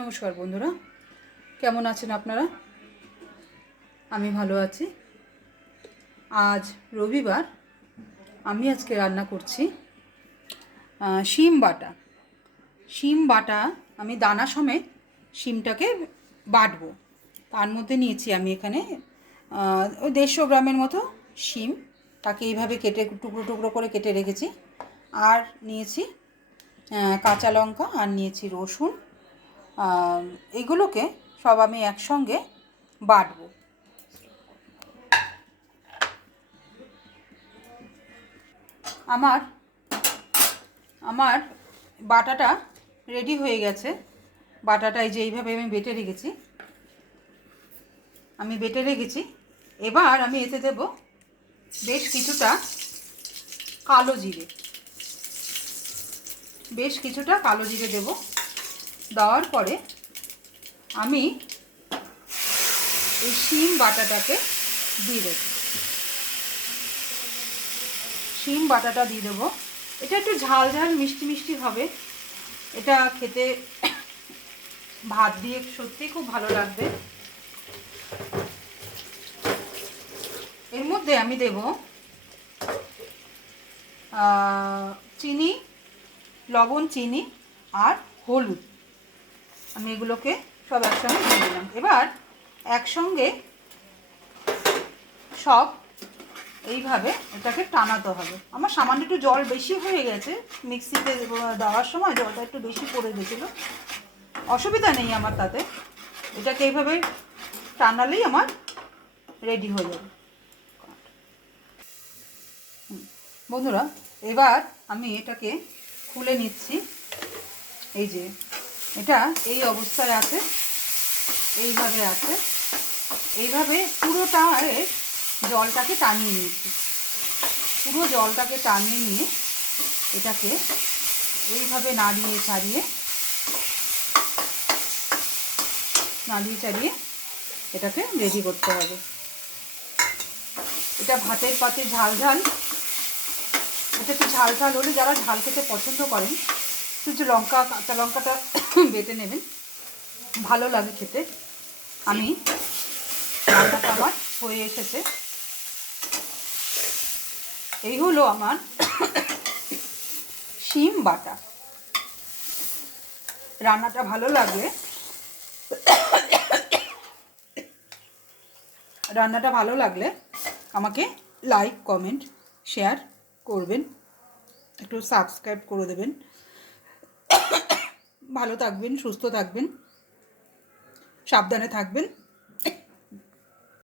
নমস্কার বন্ধুরা, কেমন আছেন আপনারা? আমি ভালো আছি। আজ রবিবার। আমি আজকে রান্না করছি শিম বাটা। শিম বাটা আমি দানা সমেত শিমটাকে বাটবো। তার মধ্যে নিয়েছি আমি এখানে ওই 150 গ্রামের মতো শিম। তাকে এইভাবে কেটে টুকরো টুকরো করে কেটে রেখেছি। আর নিয়েছি কাঁচা লঙ্কা, আর নিয়েছি রসুন। এগুলোকে সব আমি একসঙ্গে বাটবো। আমার আমার বাটাটা রেডি হয়ে গেছে। বাটাটা এই যে এইভাবে আমি বেটে রেখেছি। এবার আমি এতে দেব বেশ কিছুটা কালো জিরে দেব। দেওয়ার পরে আমি এই শিম বাটাটাকে দিয়ে দেবো। এটা একটু ঝাল ঝাল মিষ্টি মিষ্টি হবে। এটা খেতে ভাত দিয়ে সত্যিই খুব ভালো লাগবে। এর মধ্যে আমি দেব চিনি, লবণ, চিনি আর হলুদ। আমি এগুলোকে সব একসঙ্গে দিয়ে দিলাম। এবার একসঙ্গে সব এইভাবে এটাকে টানাতে হবে। আমার সামান্য একটু জল বেশি হয়ে গেছে, মিক্সিতে দেওয়ার সময় জলটা একটু বেশি পড়ে গেছিলো। অসুবিধা নেই আমার তাতে। এটাকে এইভাবে টানালেই আমার রেডি হয়ে যাবে। বন্ধুরা, এবার আমি এটাকে খুলে নিচ্ছি। এই যে এটা এই অবস্থায় আছে, এইভাবে পুরোটা জলটাকে টানিয়ে নিয়েছি। পুরো জলটাকে টানিয়ে নিয়ে এটাকে এইভাবে নাড়িয়ে চাড়িয়ে এটাকে রেডি করতে হবে। এটা ভাতের পাতে ঝাল ঝাল, এটা একটু ঝাল ঝাল হলে যারা ঝাল খেতে পছন্দ করেন একটু কাঁচা লঙ্কাটা বেটে নেবেন, ভালো লাগে খেতে। আমি রান্নাটা আমার হয়ে এসেছে। এই হলো আমার শিম বাটা। রান্নাটা ভালো লাগলে আমাকে লাইক, কমেন্ট, শেয়ার করবেন, একটু সাবস্ক্রাইব করে দেবেন। ভালো থাকবেন, সুস্থ থাকবেন, সাবধানে থাকবেন।